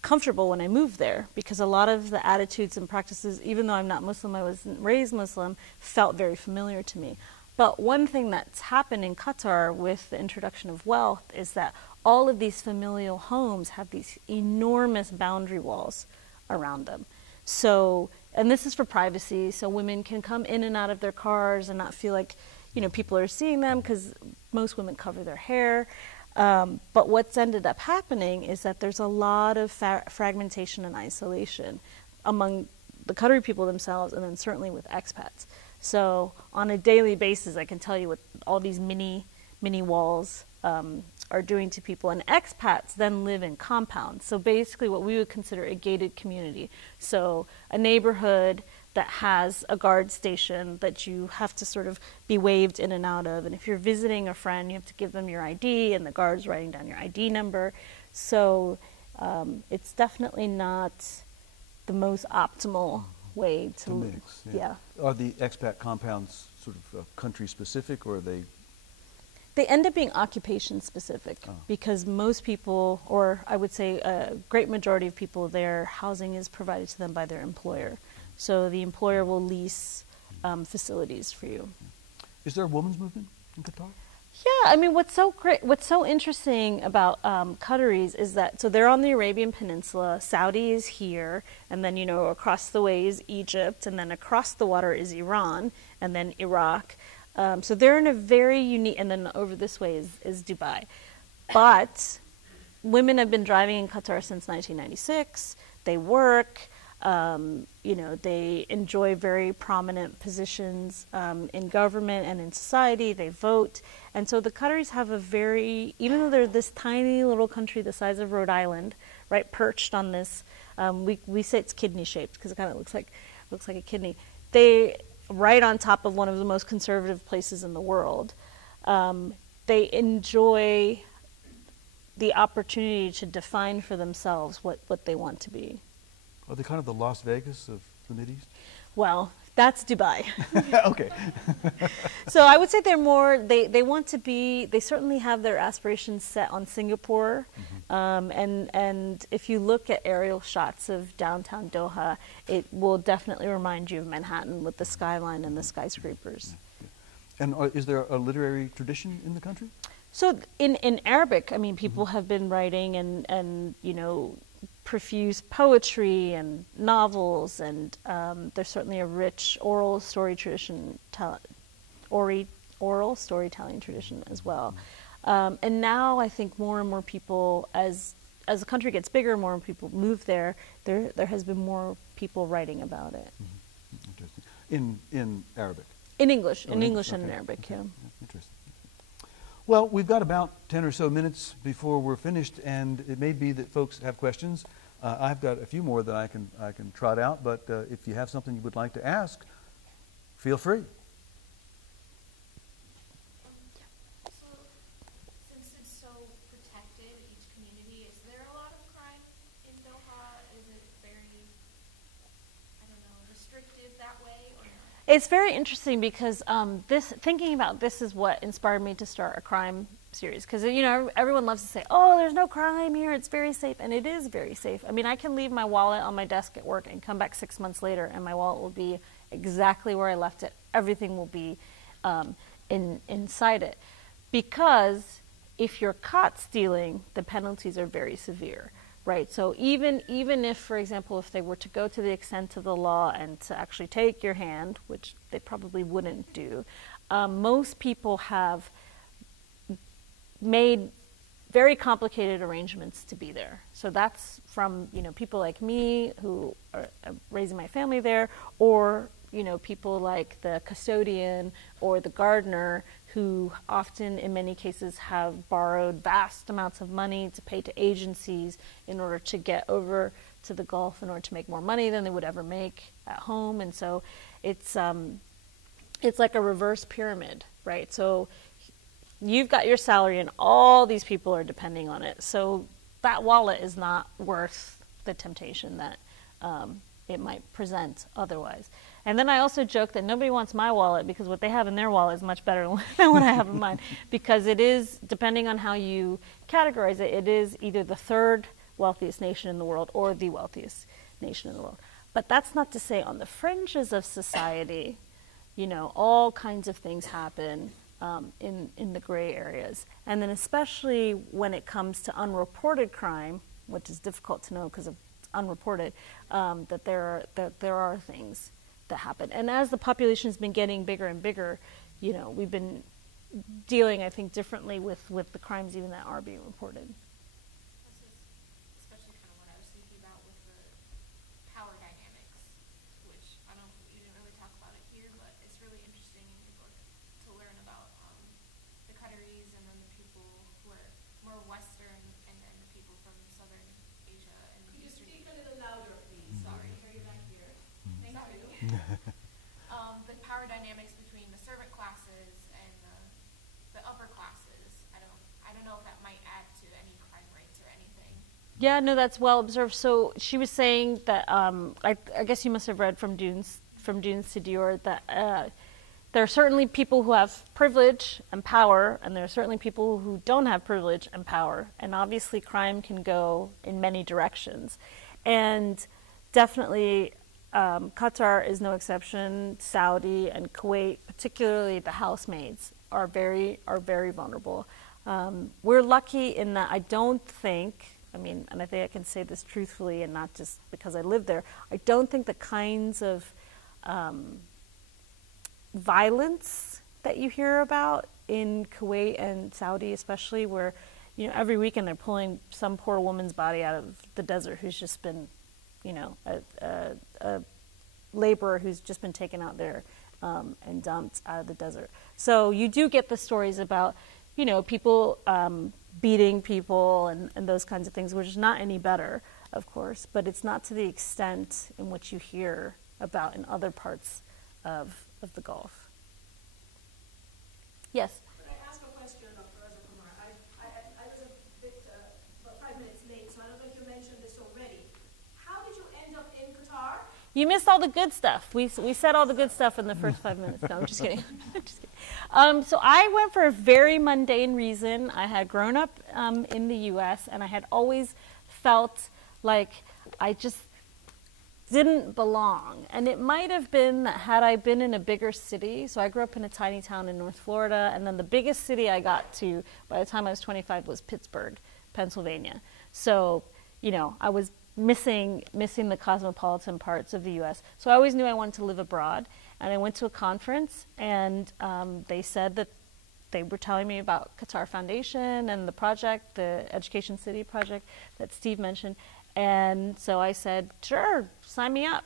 comfortable when I moved there, because a lot of the attitudes and practices, even though I'm not Muslim, I wasn't raised Muslim, felt very familiar to me. But one thing that's happened in Qatar with the introduction of wealth is that all of these familial homes have these enormous boundary walls around them. So, and this is for privacy, so women can come in and out of their cars and not feel like, you know, people are seeing them, because most women cover their hair. But what's ended up happening is that there's a lot of fragmentation and isolation among the Qatari people themselves, and then certainly with expats. So on a daily basis, I can tell you what all these mini walls are doing to people. And expats then live in compounds. So basically what we would consider a gated community. So a neighborhood that has a guard station that you have to sort of be waved in and out of. And if you're visiting a friend, you have to give them your ID, and the guard's writing down your ID number. So it's definitely not the most optimal way to mix. Yeah. Are the expat compounds sort of country specific, or are they They end up being occupation specific because most people, or I would say a great majority of people, their housing is provided to them by their employer. So the employer will lease facilities for you. Is there a women's movement in Qatar? Yeah, I mean, what's so interesting about Qataris is that, so they're on the Arabian Peninsula, Saudi is here, and then, across the way is Egypt, and then across the water is Iran, and then Iraq. So they're in a very unique, and then over this way is Dubai. But women have been driving in Qatar since 1996. They work. They enjoy very prominent positions in government and in society. They vote. And so the Qataris have even though they're this tiny little country the size of Rhode Island, right, perched on this, we say it's kidney shaped because it kind of looks like a kidney. They right on top of one of the most conservative places in the world. They enjoy the opportunity to define for themselves what they want to be. Are they kind of the Las Vegas of the Mideast? Well, that's Dubai. Okay. So I would say they're more, they want to be, they certainly have their aspirations set on Singapore. And if you look at aerial shots of downtown Doha, it will definitely remind you of Manhattan with the skyline and the skyscrapers. And is there a literary tradition in the country? So in Arabic, I mean, people have been writing and profuse poetry and novels, and there's certainly a rich oral story tradition, oral storytelling tradition as well. And now I think more and more people, as the country gets bigger, more and more people move there has been more people writing about it. Interesting. In Arabic? In English. Oh, in English okay. and in Arabic, yeah. Interesting. Well, we've got about 10 or so minutes before we're finished, and it may be that folks have questions. I've got a few more that I can trot out, but if you have something you would like to ask, feel free. So, since it's so protected, each community, is there a lot of crime in Doha? Is it very, restrictive that way, or not? It's very interesting because thinking about this is what inspired me to start a crime series, because everyone loves to say, oh, there's no crime here, it's very safe, and it is very safe. I mean, I can leave my wallet on my desk at work and come back 6 months later and my wallet will be exactly where I left it. Everything will be inside it, because if you're caught stealing, the penalties are very severe, right? So even if, for example, if they were to go to the extent of the law and to actually take your hand, which they probably wouldn't do, most people have made very complicated arrangements to be there. So that's from people like me who are raising my family there, or people like the custodian or the gardener who often in many cases have borrowed vast amounts of money to pay to agencies in order to get over to the Gulf in order to make more money than they would ever make at home. And so it's like a reverse pyramid, right? So you've got your salary and all these people are depending on it. So that wallet is not worth the temptation that it might present otherwise. And then I also joke that nobody wants my wallet because what they have in their wallet is much better than what I have in mine. Because it is, depending on how you categorize it, it is either the third wealthiest nation in the world or the wealthiest nation in the world. But that's not to say on the fringes of society, all kinds of things happen in the gray areas. And then especially when it comes to unreported crime, which is difficult to know because of unreported, that there are things that happen. And as the population has been getting bigger and bigger, we've been dealing, I think, differently with the crimes even that are being reported. This is especially kind of what I was thinking about with the power dynamics, which you didn't really talk about it here, but it's really interesting in your book to learn about the Qataris and then the people who are more Western, and then the people from Southern Asia and Eastern Asia. Could you speak a little louder, please? Sorry, I hear you back here. Thank you. The power dynamics between the servant classes and the upper classes. I don't know if that might add to any crime rates or anything. Yeah, no, that's well observed. So she was saying that I guess you must have read from Dunes to Dior that there are certainly people who have privilege and power, and there are certainly people who don't have privilege and power. And obviously crime can go in many directions. And definitely Qatar is no exception. Saudi and Kuwait, particularly the housemaids, are very vulnerable. We're lucky in that I don't think, and I think I can say this truthfully and not just because I live there, I don't think the kinds of violence that you hear about in Kuwait and Saudi especially, where every weekend they're pulling some poor woman's body out of the desert who's just been a laborer who's just been taken out there and dumped out of the desert. So you do get the stories about people beating people and those kinds of things, which is not any better, of course, but it's not to the extent in which you hear about in other parts of the Gulf. Yes? Could I ask a question of Rajakumar? I was a bit, about 5 minutes late, so I don't know if you mentioned this already. How did you end up in Qatar? You missed all the good stuff. We said all the good stuff in the first 5 minutes. No, I'm just kidding. Just kidding. So I went for a very mundane reason. I had grown up in the U.S., and I had always felt like I just didn't belong. And it might have been that had I been in a bigger city, so I grew up in a tiny town in North Florida, and then the biggest city I got to by the time I was 25 was Pittsburgh, Pennsylvania. So, I was missing the cosmopolitan parts of the U.S. So I always knew I wanted to live abroad. And I went to a conference, and they said that they were telling me about Qatar Foundation and the project, the Education City project that Steve mentioned. And so I said, sure, sign me up.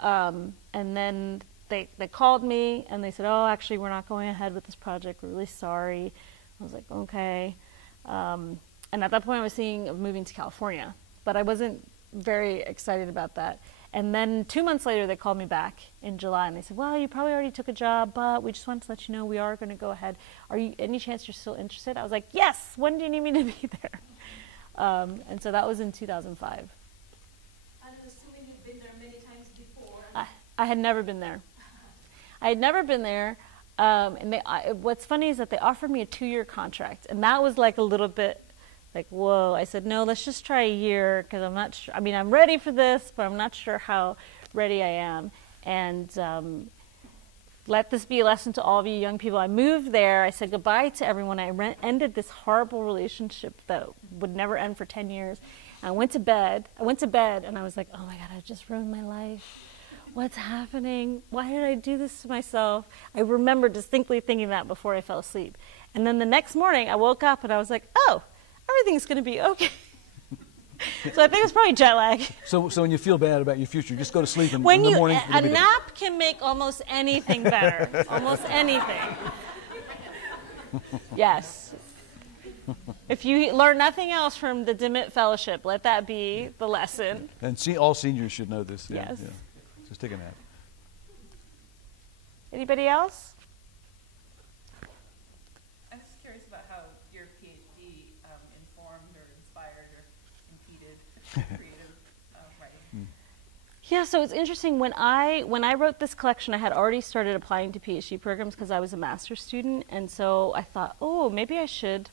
And then they called me, and they said, oh, actually, we're not going ahead with this project. We're really sorry. I was like, okay. And at that point, I was thinking of moving to California. But I wasn't very excited about that. And then 2 months later, they called me back in July, and they said, well, you probably already took a job, but we just wanted to let you know we are going to go ahead. Any chance you're still interested? I was like, yes, when do you need me to be there? And so that was in 2005. And I'm assuming you've been there many times before. I had never been there. I had never been there. And what's funny is that they offered me a 2-year contract, and that was like a little bit like, whoa. I said, no, let's just try a year, because I'm not sure. I'm ready for this, but I'm not sure how ready I am. And let this be a lesson to all of you young people. I moved there. I said goodbye to everyone. I ended this horrible relationship that would never end for 10 years. And I went to bed, and I was like, oh my God, I just ruined my life. What's happening? Why did I do this to myself? I remember distinctly thinking that before I fell asleep. And then the next morning, I woke up, and I was like, oh, everything's going to be okay. So I think it's probably jet lag. So when you feel bad about your future, just go to sleep and when in the morning. A nap can make almost anything better. Almost anything. Yes. If you learn nothing else from the DeMitt Fellowship, let that be the lesson. And all seniors should know this. Yes. Yeah. Just take a nap. Anybody else? I'm just curious about how your PhD informed or inspired or impeded creative writing. Yeah, so it's interesting. When I wrote this collection, I had already started applying to PhD programs because I was a master's student, and so I thought, oh, maybe I should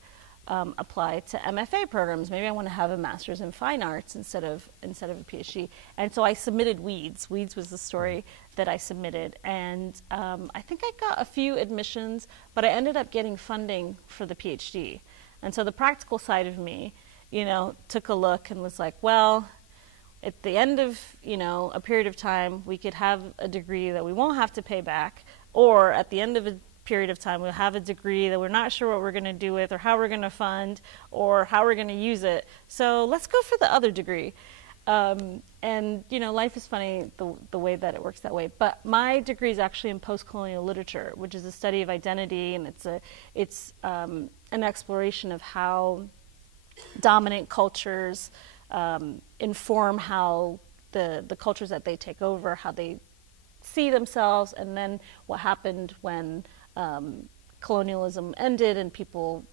apply to MFA programs. Maybe I want to have a master's in fine arts instead of a PhD. And so I submitted Weeds. Weeds was the story that I submitted, and I think I got a few admissions, but I ended up getting funding for the PhD. And so the practical side of me, took a look and was like, well, at the end of, a period of time, we could have a degree that we won't have to pay back, or at the end of a period of time, we'll have a degree that we're not sure what we're going to do with, or how we're going to fund, or how we're going to use it. So let's go for the other degree. And, life is funny the way that it works that way. But my degree is actually in post-colonial literature, which is a study of identity, and it's an exploration of how dominant cultures inform how the cultures that they take over, how they see themselves, and then what happened when colonialism ended and people,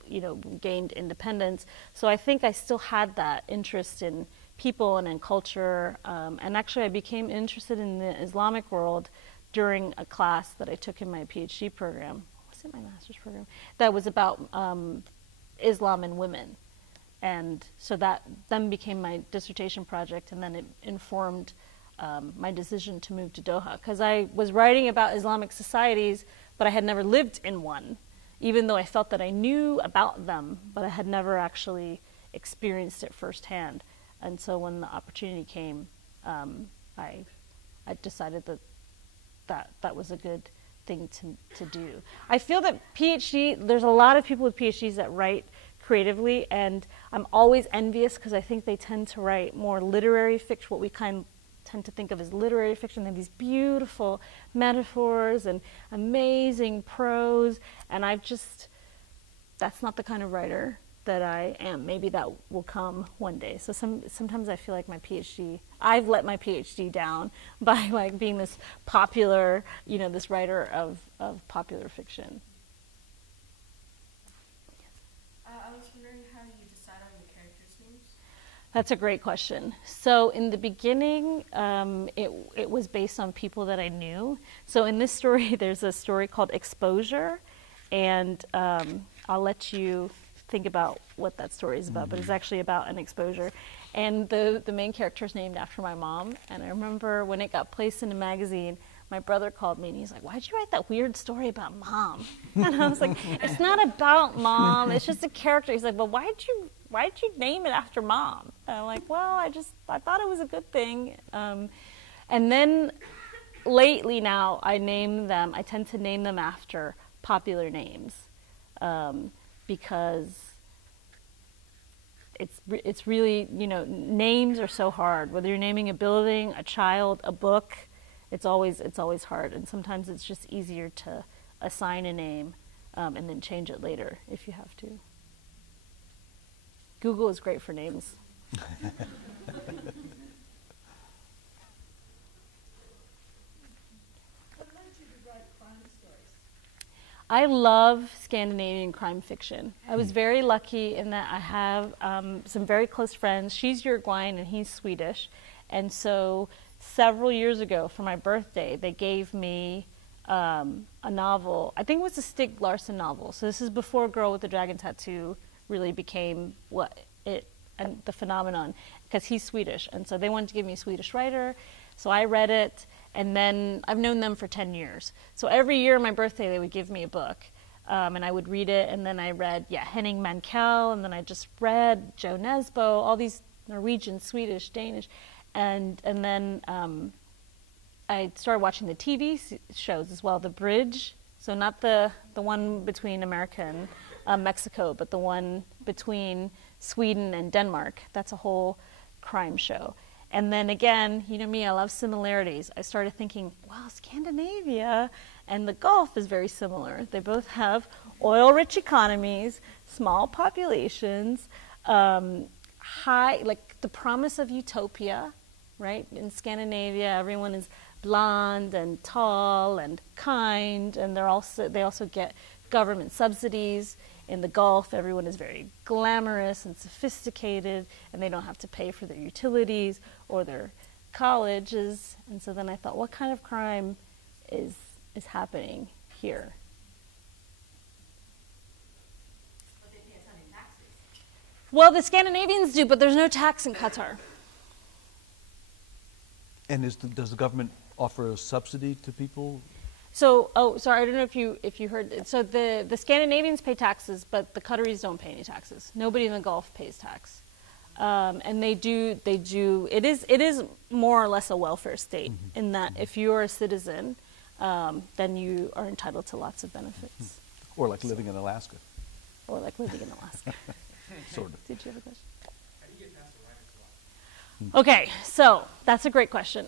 gained independence. So I think I still had that interest in people and in culture, and actually I became interested in the Islamic world during a class that I took in my PhD program. Was it my master's program? That was about Islam and women. And so that then became my dissertation project, and then it informed my decision to move to Doha. Because I was writing about Islamic societies, but I had never lived in one, even though I felt that I knew about them, but I had never actually experienced it firsthand. And so when the opportunity came, I decided that was a good thing to do. I feel that there's a lot of people with PhDs that write creatively, and I'm always envious because I think they tend to write more literary fiction, what we tend to think of as literary fiction. They have these beautiful metaphors and amazing prose, and that's not the kind of writer that I am. Maybe that will come one day. So sometimes I feel like I've let my PhD down by like being this popular, this writer of popular fiction. I was wondering how you decide on the characters' names. That's a great question. So in the beginning, it was based on people that I knew. So in this story, there's a story called Exposure, and I'll let you think about what that story is about, but it's actually about an exposure. And the main character is named after my mom. And I remember when it got placed in a magazine, my brother called me and he's like, "Why'd you write that weird story about mom?" And I was like, "It's not about mom, it's just a character." He's like, "Well, why'd you name it after mom?" And I'm like, "Well, I thought it was a good thing." And then lately now I tend to name them after popular names. Because it's really, names are so hard. Whether you're naming a building, a child, a book, it's always hard. And sometimes it's just easier to assign a name and then change it later if you have to. Google is great for names. I love Scandinavian crime fiction. I was very lucky in that I have some very close friends. She's Uruguayan and he's Swedish. And so several years ago for my birthday, they gave me a novel. I think it was a Stig Larsson novel. So this is before Girl with the Dragon Tattoo really became the phenomenon, because he's Swedish. And so they wanted to give me a Swedish writer. So I read it. And then I've known them for 10 years. So every year on my birthday, they would give me a book. And I would read it. And then I read, Henning Mankell. And then I just read Joe Nesbo, all these Norwegian, Swedish, Danish. And then I started watching the TV shows as well, The Bridge. So not the one between America and Mexico, but the one between Sweden and Denmark. That's a whole crime show. And then again, me, I love similarities. I started thinking, wow, Scandinavia and the Gulf is very similar. They both have oil-rich economies, small populations, high, like the promise of utopia, right? In Scandinavia, everyone is blonde and tall and kind, and they also get government subsidies. In the Gulf, everyone is very glamorous and sophisticated, and they don't have to pay for their utilities or their colleges. And so then I thought, what kind of crime is happening here? But they pay a ton in taxes. Well, the Scandinavians do, but there's no tax in Qatar. And does the government offer a subsidy to people? So, sorry, I don't know if you heard it. So the Scandinavians pay taxes, but the Qataris don't pay any taxes. Nobody in the Gulf pays tax. And they do, it is more or less a welfare state in that if you are a citizen, then you are entitled to lots of benefits. Or like living in Alaska. Or like living in Alaska. Sort of. Did you have a question? How do you get past the writer's block? Okay, so that's a great question.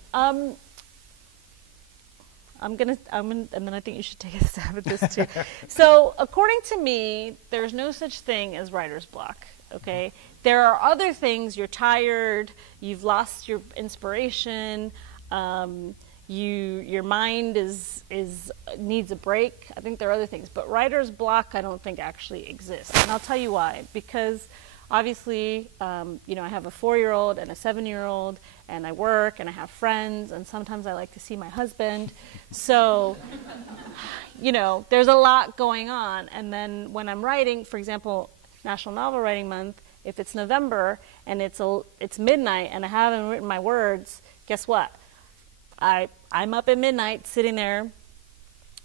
I'm gonna, and then I think you should take a stab at this too. So, according to me, there's no such thing as writer's block. Okay, there are other things. You're tired. You've lost your inspiration. Your mind needs a break. I think there are other things, but writer's block I don't think actually exists, and I'll tell you why. Because obviously, you know, I have a 4-year-old and a 7-year-old, and I work and I have friends, and sometimes I like to see my husband. So, you know, there's a lot going on. And then when I'm writing, for example, National Novel Writing Month, if it's November and it's midnight and I haven't written my words, guess what? I'm up at midnight sitting there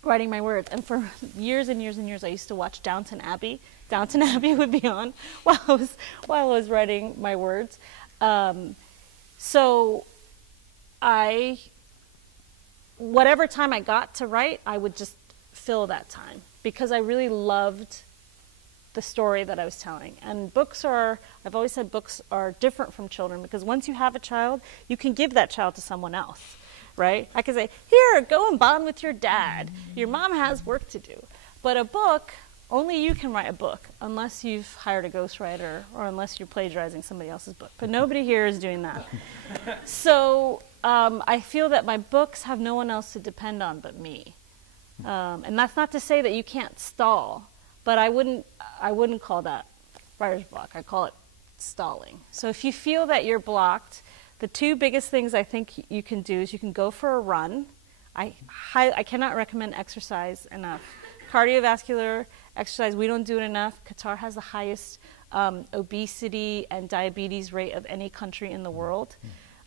writing my words. And for years and years and years, I used to watch Downton Abbey. Downton Abbey would be on while I was writing my words. So whatever time I got to write, I would just fill that time because I really loved the story that I was telling. And I've always said books are different from children because once you have a child, you can give that child to someone else, right? I can say, here, go and bond with your dad. Your mom has work to do. But a book, only you can write a book unless you've hired a ghostwriter or unless you're plagiarizing somebody else's book. But nobody here is doing that. So I feel that my books have no one else to depend on but me. And that's not to say that you can't stall, but I wouldn't call that writer's block. I call it stalling. So if you feel that you're blocked, the two biggest things I think you can do is you can go for a run. I cannot recommend exercise enough. Cardiovascular exercise, we don't do it enough. Qatar has the highest obesity and diabetes rate of any country in the world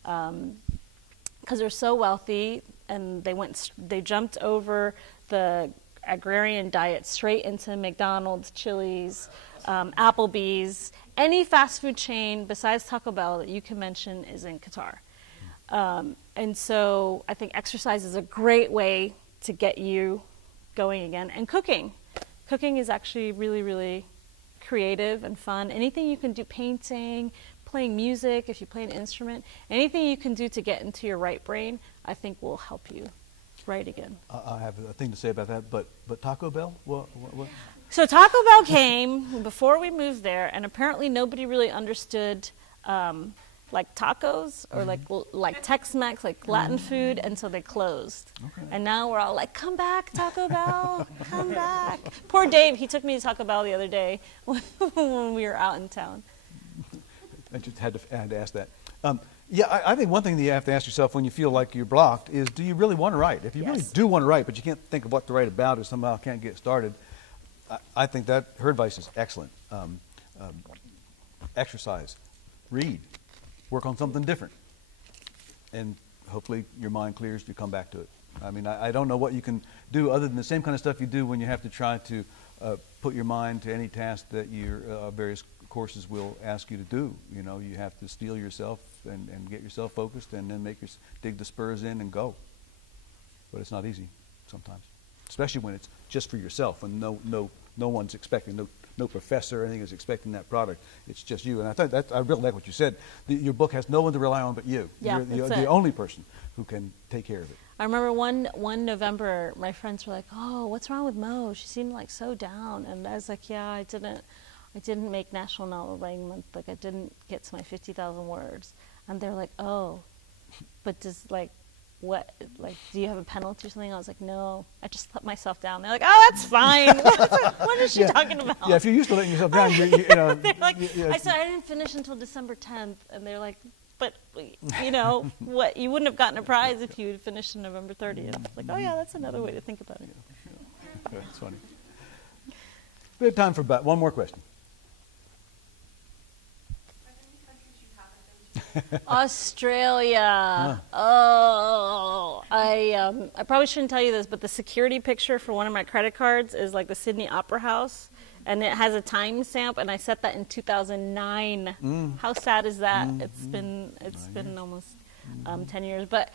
because they're so wealthy, and they jumped over the agrarian diet straight into McDonald's, Chili's, Applebee's. Any fast food chain besides Taco Bell that you can mention is in Qatar. And so I think exercise is a great way to get you going again. And cooking. Cooking is actually really, really creative and fun. Anything you can do, painting, playing music, if you play an instrument, anything you can do to get into your right brain, I think will help you write again. I have a thing to say about that, but Taco Bell? What? So Taco Bell came before we moved there, and apparently nobody really understood like tacos or like Tex-Mex, like Latin food, and so they closed. Okay. And now we're all like, come back, Taco Bell, come back. Poor Dave, he took me to Taco Bell the other day when we were out in town. I just had to ask that. Yeah, I think one thing that you have to ask yourself when you feel like you're blocked is, do you really want to write? If you really do want to write, but you can't think of what to write about or somehow can't get started, I think that her advice is excellent. Exercise, read, work on something different, and hopefully your mind clears, you come back to it. I mean, I don't know what you can do other than the same kind of stuff you do when you have to try to put your mind to any task that your various courses will ask you to do. You know, you have to steel yourself and get yourself focused and then dig the spurs in and go. But it's not easy sometimes, especially when it's just for yourself and no one's expecting, no professor or anything is expecting that product. It's just you. And I really like what you said. Your book has no one to rely on but you. Yeah, You're the only person who can take care of it. I remember one November, my friends were like, "Oh, what's wrong with Mo? She seemed like so down." And I was like, "Yeah, I didn't make National Novel Writing Month. Like, I didn't get to my 50,000 words." And they're like, "Oh, but what, do you have a penalty or something?" I was like, "No, I just let myself down." They're like, "Oh, that's fine." What is she talking about? Yeah, if you're used to letting yourself down, you know. They're like, I said I didn't finish until December 10th, and they're like, "But you know what? You wouldn't have gotten a prize if you had finished on November 30th." Like, oh yeah, that's another way to think about it. Yeah, that's funny. We have time for about one more question. Australia. Oh, I probably shouldn't tell you this, but the security picture for one of my credit cards is like the Sydney Opera House, and it has a time stamp, and I set that in 2009. How sad is that? It's been almost 10 years. But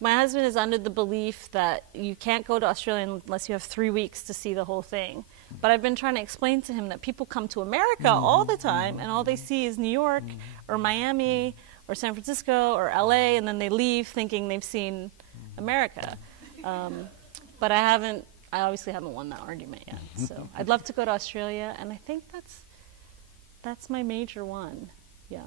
my husband is under the belief that you can't go to Australia unless you have 3 weeks to see the whole thing. But I've been trying to explain to him that people come to America all the time, and all they see is New York or Miami or San Francisco or LA, and then they leave thinking they've seen America. But I obviously haven't won that argument yet. So I'd love to go to Australia, and I think that's my major one. Yeah.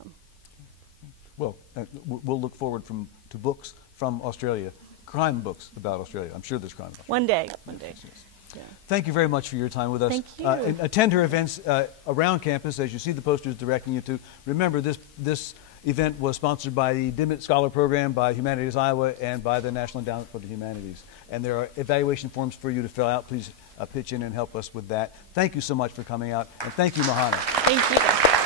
Well, we'll look forward to books from Australia, crime books about Australia. I'm sure there's crime. One day. Yes. you. Thank you very much for your time with us. Thank you. And attend her events around campus as you see the posters directing you to. Remember, this event was sponsored by the Dimmitt Scholar Program, by Humanities Iowa, and by the National Endowment for the Humanities. And there are evaluation forms for you to fill out. Please pitch in and help us with that. Thank you so much for coming out, and thank you, Mohana. Thank you.